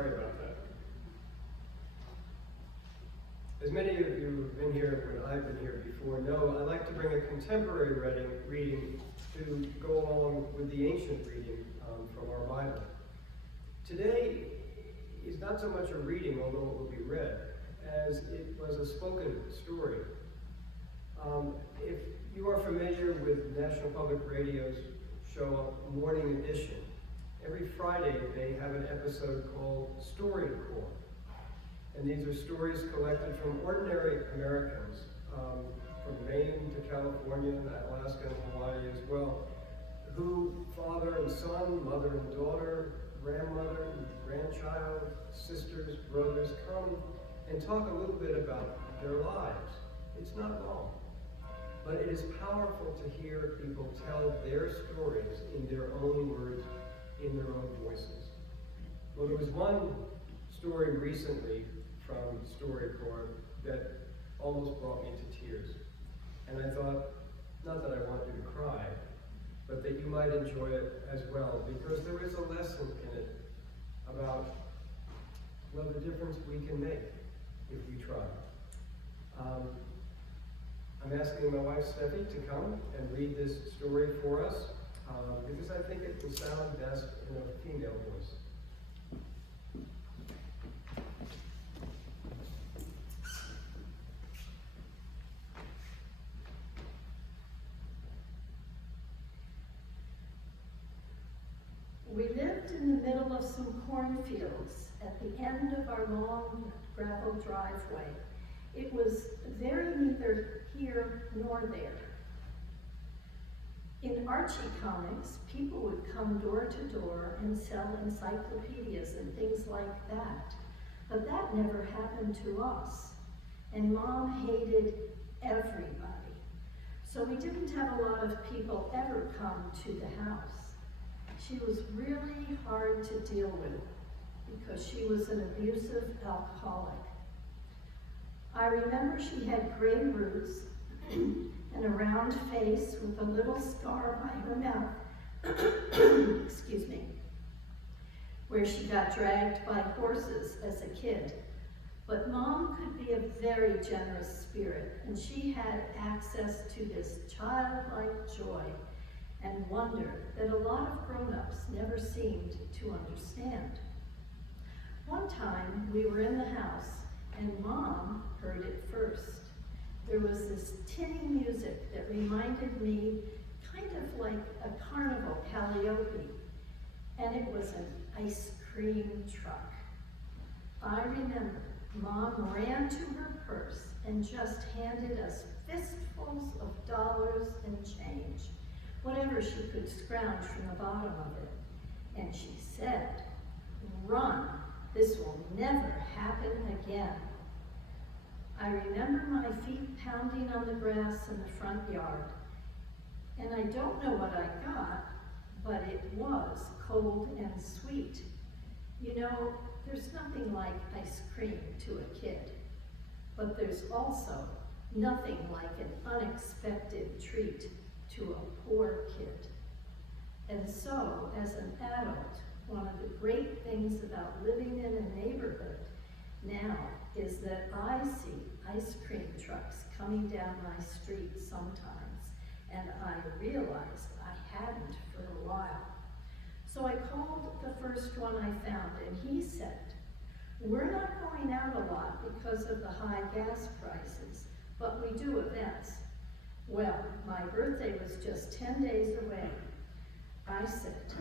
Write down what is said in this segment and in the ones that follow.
Sorry about that. As many of you who've been here when I've been here before know, I like to bring a contemporary reading to go along with the ancient reading from our Bible. Today is not so much a reading, although it will be read, as it was a spoken story. If you are familiar with National Public Radio's show Morning Edition, every Friday they have an episode called Story Corp. And these are stories collected from ordinary Americans, from Maine to California and Alaska and Hawaii as well, who father and son, mother and daughter, grandmother and grandchild, sisters, brothers, come and talk a little bit about their lives. It's not long, but it is powerful to hear people tell their stories in their own words, in their own voices. Well, there was one story recently from StoryCorps that almost brought me to tears. And I thought, not that I want you to cry, but that you might enjoy it as well, because there is a lesson in it about, well, the difference we can make if we try. I'm asking my wife Steffi to come and read this story for us, because I think it will sound best in a female voice. We lived in the middle of some cornfields at the end of our long gravel driveway. It was very neither here nor there. In Archie comics, people would come door to door and sell encyclopedias and things like that. But that never happened to us. And Mom hated everybody. So we didn't have a lot of people ever come to the house. She was really hard to deal with because she was an abusive alcoholic. I remember she had gray roots and a round face with a little scar by her mouth, excuse me, where she got dragged by horses as a kid. But Mom could be a very generous spirit, and she had access to this childlike joy and wonder that a lot of grown-ups never seemed to understand. One time, we were in the house, and Mom heard it first. There was this tinny music that reminded me kind of like a carnival calliope, and it was an ice cream truck. I remember Mom ran to her purse and just handed us fistfuls of dollars and change, whatever she could scrounge from the bottom of it. And she said, "Run, this will never happen again." I remember my feet pounding on the grass in the front yard. And I don't know what I got, but it was cold and sweet. You know, there's nothing like ice cream to a kid, but there's also nothing like an unexpected treat to a poor kid. And so, as an adult, one of the great things about living in a neighborhood now is that I see ice cream trucks coming down my street sometimes, and I realized I hadn't for a while. So I called the first one I found, and he said, "We're not going out a lot because of the high gas prices, but we do events." Well, my birthday was just 10 days away. I said,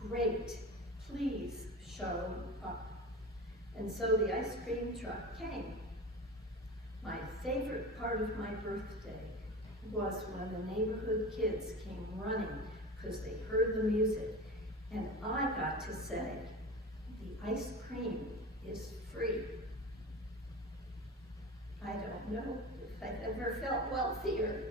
"Great, please show up." And so the ice cream truck came. My favorite part of my birthday was when the neighborhood kids came running because they heard the music, and I got to say, "The ice cream is free." I don't know if I've ever felt wealthier.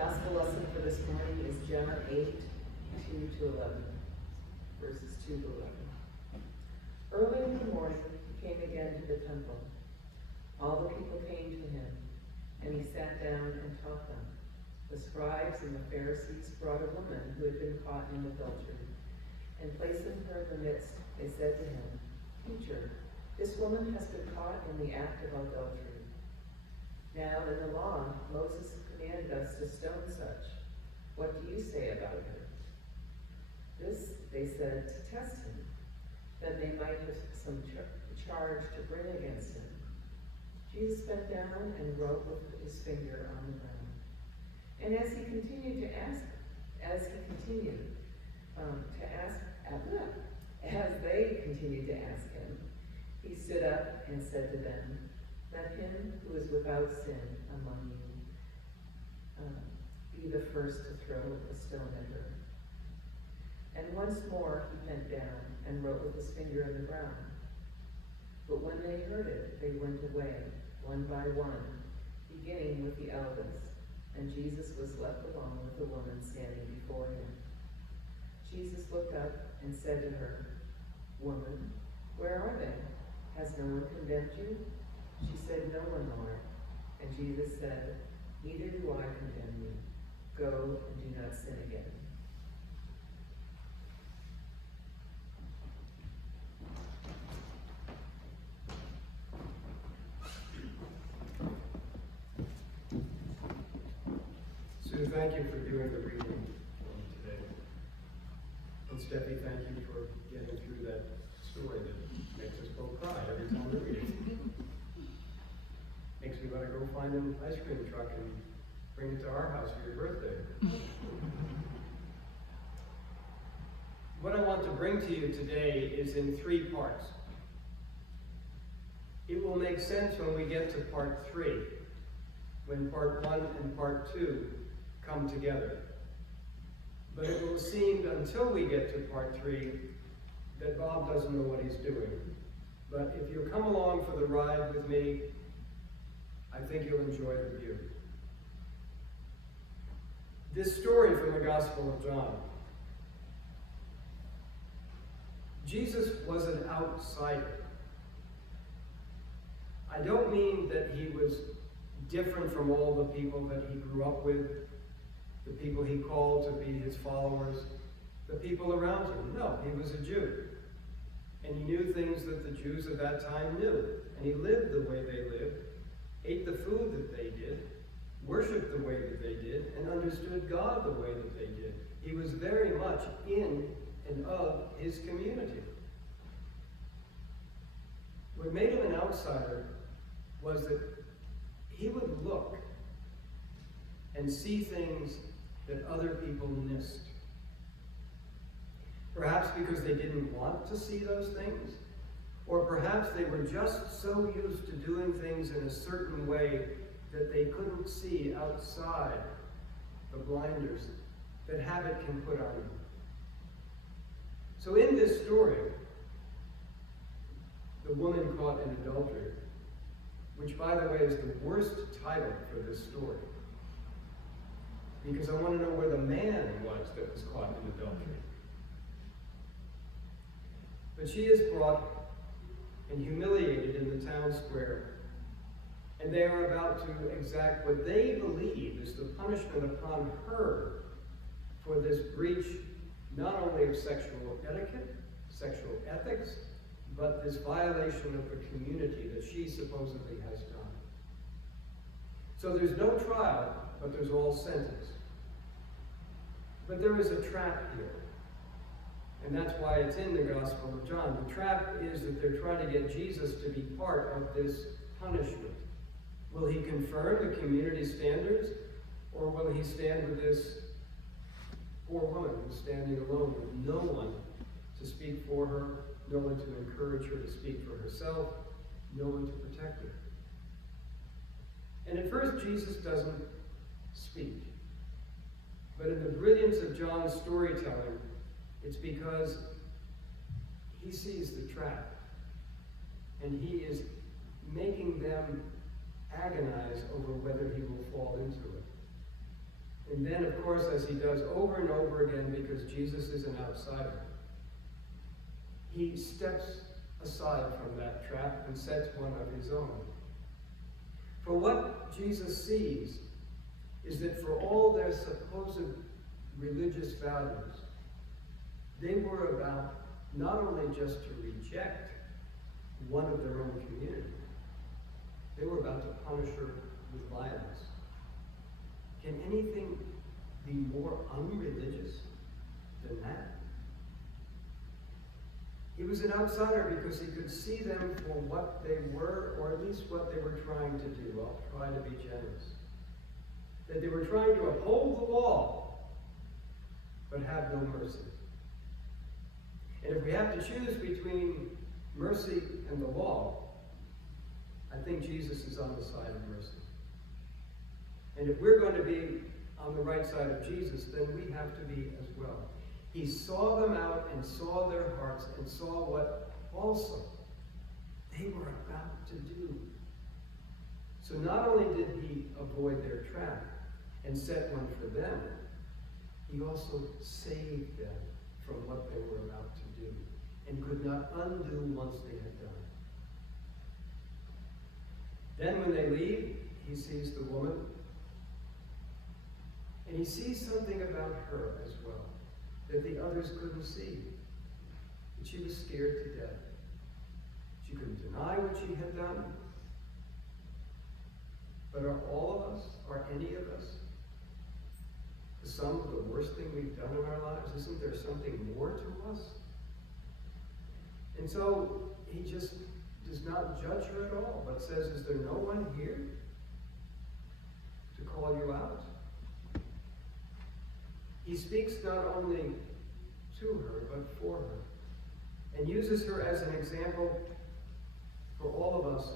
Gospel lesson for this morning is John 8, 2-11, verses 2-11. Early in the morning, he came again to the temple. All the people came to him, and he sat down and taught them. The scribes and the Pharisees brought a woman who had been caught in adultery, and placing her in the midst, they said to him, "Teacher, this woman has been caught in the act of adultery. Now in the law, Moses commanded us to stone such. What do you say about her?" This they said to test him, that they might have some charge to bring against him. Jesus bent down and wrote with his finger on the ground. And as they continued to ask him, he stood up and said to them, "Let him who is without sin among you be the first to throw a stone at her." And once more he bent down and wrote with his finger on the ground. But when they heard it, they went away, one by one, beginning with the eldest, and Jesus was left alone with the woman standing before him. Jesus looked up and said to her, "Woman, where are they? Has no one condemned you?" She said, "No one, Lord." And Jesus said, "Neither do I condemn you. Go and do not sin again." Sue, thank you for doing the reading today. And Steffi, thank you for getting through that story that makes us both cry every time we read it. Makes me want to go find an ice cream truck and bring it to our house for your birthday. What I want to bring to you today is in 3 parts. It will make sense when we get to part 3, when part 1 and part 2 come together. But it will seem until we get to part 3 that Bob doesn't know what he's doing. But if you'll come along for the ride with me, I think you'll enjoy the view. This story from the Gospel of John. Jesus was an outsider. I don't mean that he was different from all the people that he grew up with, the people he called to be his followers, the people around him. No, he was a Jew. And he knew things that the Jews of that time knew. And he lived the way they lived, ate the food that they did, worshiped the way that they did, and understood God the way that they did. He was very much in and of his community. What made him an outsider was that he would look and see things that other people missed. Perhaps because they didn't want to see those things, or perhaps they were just so used to doing things in a certain way that they couldn't see outside the blinders that habit can put on you. So in this story, the woman caught in adultery, which by the way is the worst title for this story, because I want to know where the man was that was caught in adultery. But she is brought and humiliated in the town square, and they are about to exact what they believe is the punishment upon her for this breach not only of sexual etiquette, sexual ethics, but this violation of the community that she supposedly has done. So there's no trial, but there's all sentence. But there is a trap here. And that's why it's in the Gospel of John. The trap is that they're trying to get Jesus to be part of this punishment. Will he confirm the community standards, or will he stand with this poor woman who's standing alone with no one to speak for her, no one to encourage her to speak for herself, no one to protect her? And at first, Jesus doesn't speak. But in the brilliance of John's storytelling, it's because he sees the trap, and he is making them agonize over whether he will fall into it. And then, of course, as he does over and over again, because Jesus is an outsider, he steps aside from that trap and sets one of his own. For what Jesus sees is that for all their supposed religious values, they were about not only just to reject one of their own community, they were about to punish her with violence. Can anything be more unreligious than that? He was an outsider because he could see them for what they were, or at least what they were trying to do. I'll try to be generous. That they were trying to uphold the law, but have no mercy. And if we have to choose between mercy and the law, I think Jesus is on the side of mercy. And if we're going to be on the right side of Jesus, then we have to be as well. He saw them out and saw their hearts and saw what also they were about to do. So not only did he avoid their trap and set one for them, he also saved them from what they were about to do and could not undo once they had done it. Then when they leave, he sees the woman, and he sees something about her as well that the others couldn't see. That she was scared to death. She couldn't deny what she had done. But are all of us, are any of us, the sum of the worst thing we've done in our lives? Isn't there something more to us? And so he just does not judge her at all, but says, is there no one here to call you out? He speaks not only to her, but for her, and uses her as an example for all of us,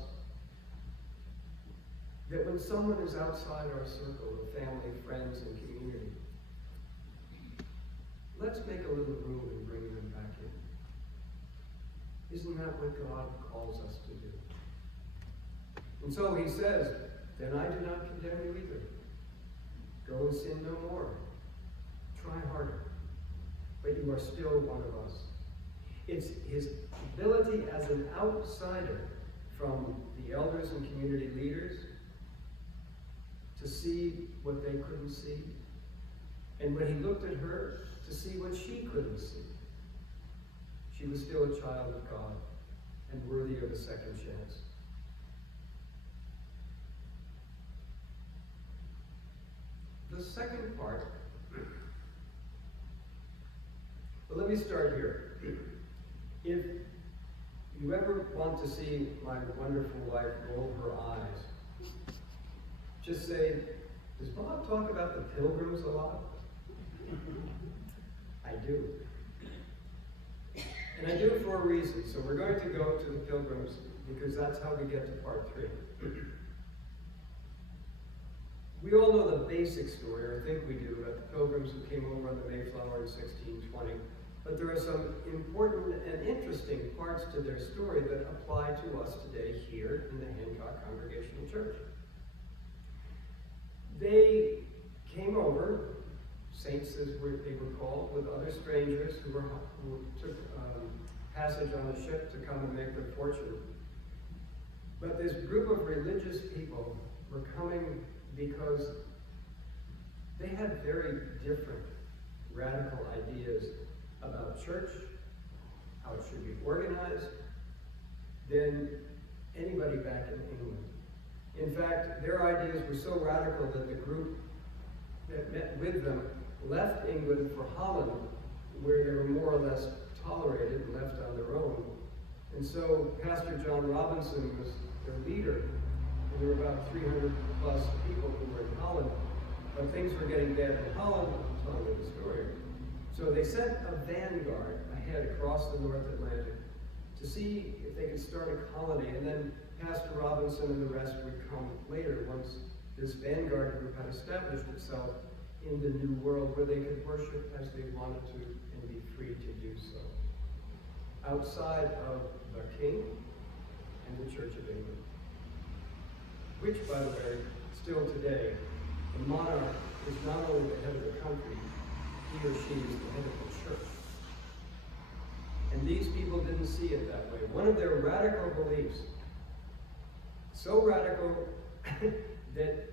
that when someone is outside our circle of family, friends, and community, let's make a little room and bring them back in. Isn't that what God calls us to do? And so he says, then I do not condemn you either. Go and sin no more. Try harder. But you are still one of us. It's his ability as an outsider from the elders and community leaders to see what they couldn't see. And when he looked at her, to see what she couldn't see. She was still a child of God and worthy of a second chance. The second part, but let me start here. If you ever want to see my wonderful wife roll her eyes, just say, does Bob talk about the Pilgrims a lot? I do. And I do it for a reason. So we're going to go to the Pilgrims because that's how we get to part 3. We all know the basic story, or I think we do, about the Pilgrims who came over on the Mayflower in 1620. But there are some important and interesting parts to their story that apply to us today here in the Hancock Congregational Church. They came over, saints as they were called, with other strangers who took passage on the ship to come and make their fortune. But this group of religious people were coming because they had very different radical ideas about church, how it should be organized, than anybody back in England. In fact, their ideas were so radical that the group that met with them left England for Holland, where they were more or less tolerated and left on their own. And so Pastor John Robinson was their leader. And there were about 300 plus people who were in Holland. But things were getting bad in Holland, I'm telling you the story. So they sent a vanguard ahead across the North Atlantic to see if they could start a colony, and then Pastor Robinson and the rest would come later once this vanguard group had established itself in the New World where they could worship as they wanted to and be free to do so, outside of the King and the Church of England, which, by the way, still today, the monarch is not only the head of the country, he or she is the head of the church. And these people didn't see it that way. One of their radical beliefs, so radical that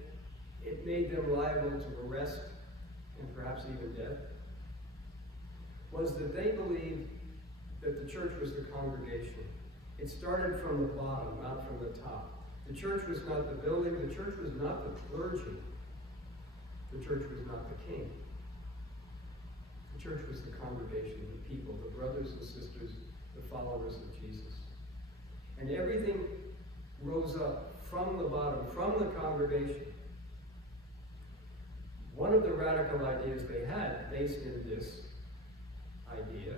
it made them liable to arrest and perhaps even death, was that they believed that the church was the congregation. It started from the bottom, not from the top. The church was not the building, the church was not the clergy, the church was not the king. The church was the congregation, the people, the brothers and sisters, the followers of Jesus. And everything rose up from the bottom, from the congregation. One of the radical ideas they had, based in this idea,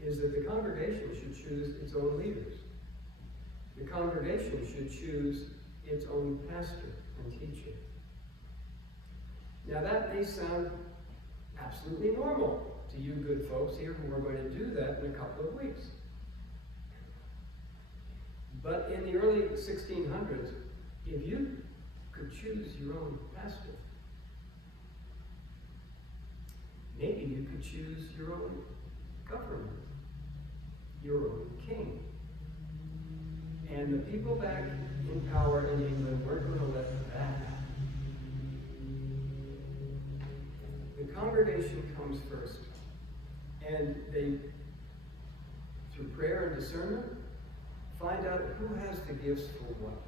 is that the congregation should choose its own leaders. The congregation should choose its own pastor and teacher. Now that may sound absolutely normal to you good folks here who are going to do that in a couple of weeks. But in the early 1600s, if you could choose your own pastor, maybe you could choose your own government, your own king. And the people back in power in England weren't going to let that happen. The congregation comes first. And they, through prayer and discernment, find out who has the gifts for what.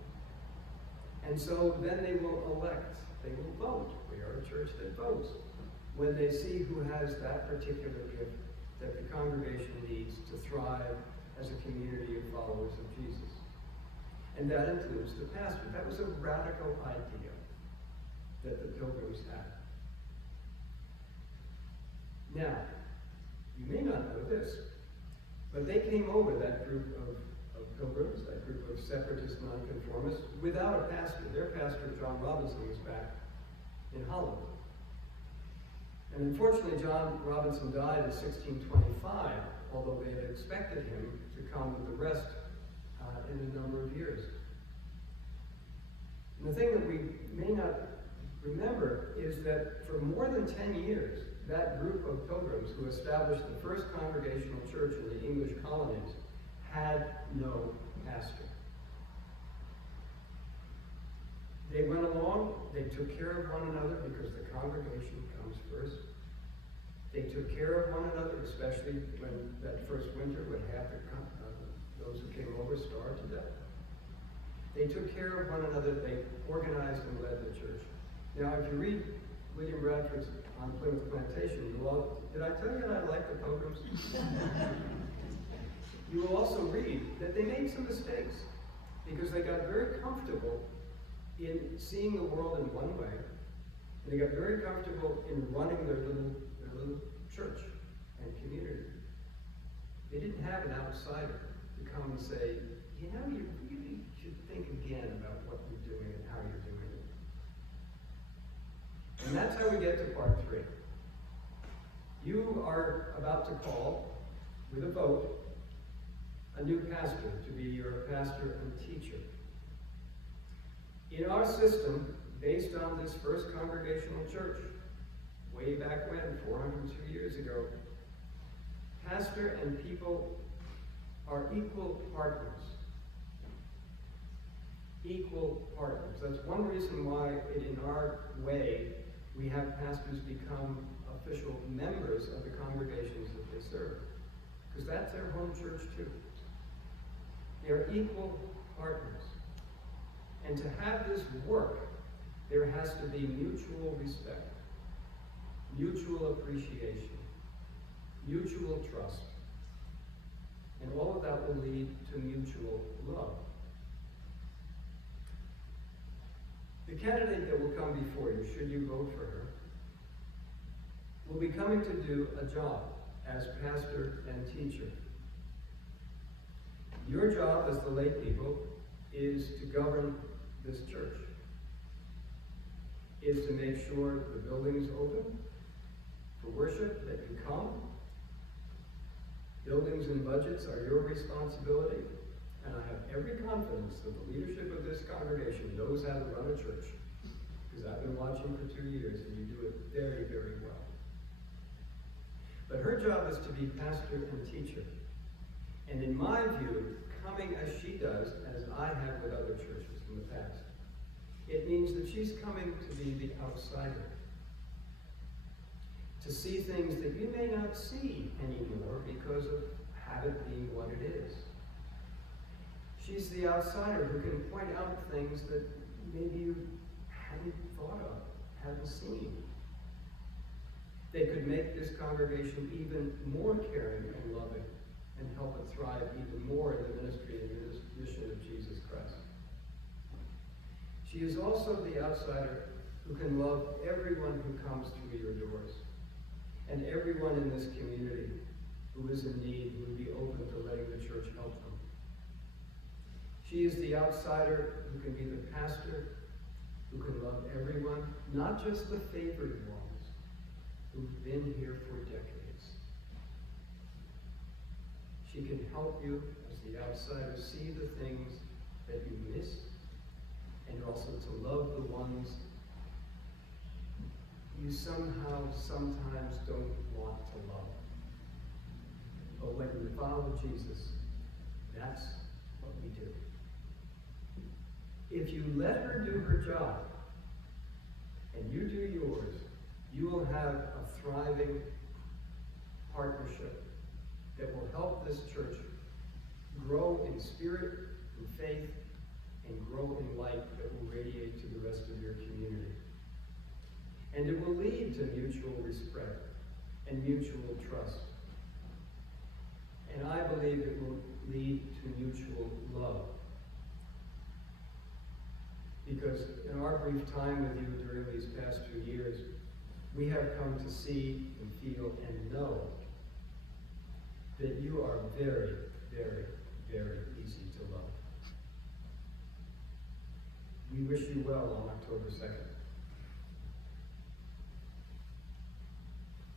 And so then they will elect, they will vote. We are a church that votes. When they see who has that particular gift that the congregation needs to thrive as a community of followers of Jesus. And that includes the pastor. That was a radical idea that the Pilgrims had. Now, you may not know this, but they came over, that group of Pilgrims, that group of separatist nonconformists, without a pastor. Their pastor, John Robinson, was back in Holland. And unfortunately, John Robinson died in 1625, although they had expected him to come with the rest in a number of years. And the thing that we may not remember is that for more than 10 years, that group of Pilgrims who established the first Congregational Church in the English colonies had no pastor. They went along, they took care of one another because the congregation comes first. They took care of one another, especially when that first winter when half those who came over starved to death. They took care of one another, they organized and led the church. Now, if you read William Bradford's On Plymouth Plantation, did I tell you that I like the Pilgrims? You will also read that they made some mistakes because they got very comfortable in seeing the world in one way, and they got very comfortable in running their little church and community. They didn't have an outsider to come and say, you know, you really should think again about what you're doing and how you're doing it. And that's how we get to part 3. You are about to call, with a vote, a new pastor to be your pastor and teacher. In our system, based on this first Congregational Church, way back when, 402 years ago, pastor and people are equal partners. Equal partners. That's one reason why, in our way, we have pastors become official members of the congregations that they serve. Because that's their home church too. They're equal partners. And to have this work, there has to be mutual respect, mutual appreciation, mutual trust. And all of that will lead to mutual love. The candidate that will come before you, should you vote for her, will be coming to do a job as pastor and teacher. Your job as the lay people is to govern this church, is to make sure the building is open for worship, that you come. Buildings and budgets are your responsibility, and I have every confidence that the leadership of this congregation knows how to run a church. because I've been watching for 2 years, and you do it very, very well. But her job is to be pastor and teacher. And in my view, coming as she does, as I have with other churches in the past, it means that she's coming to be the outsider. To see things that you may not see anymore because of habit being what it is. She's the outsider who can point out things that maybe you hadn't thought of, hadn't seen. They could make this congregation even more caring and loving and help it thrive even more in the ministry and mission of Jesus Christ. She is also the outsider who can love everyone who comes through your doors and everyone in this community who is in need, who would be open to letting the church help them. She is the outsider who can be the pastor, who can love everyone, not just the favored ones who've been here for decades. She can help you, as the outsider, see the things that you missed, and also to love the ones you somehow sometimes don't want to love. But when you follow Jesus, that's what we do. If you let her do her job, and you do yours, you will have a thriving partnership that will help this church grow in spirit, in faith, and grow in light that will radiate to the rest of your community. And it will lead to mutual respect and mutual trust. And I believe it will lead to mutual love. Because in our brief time with you during these past 2 years, we have come to see and feel and know that you are very, very, very easy to love. We wish you well on October 2nd.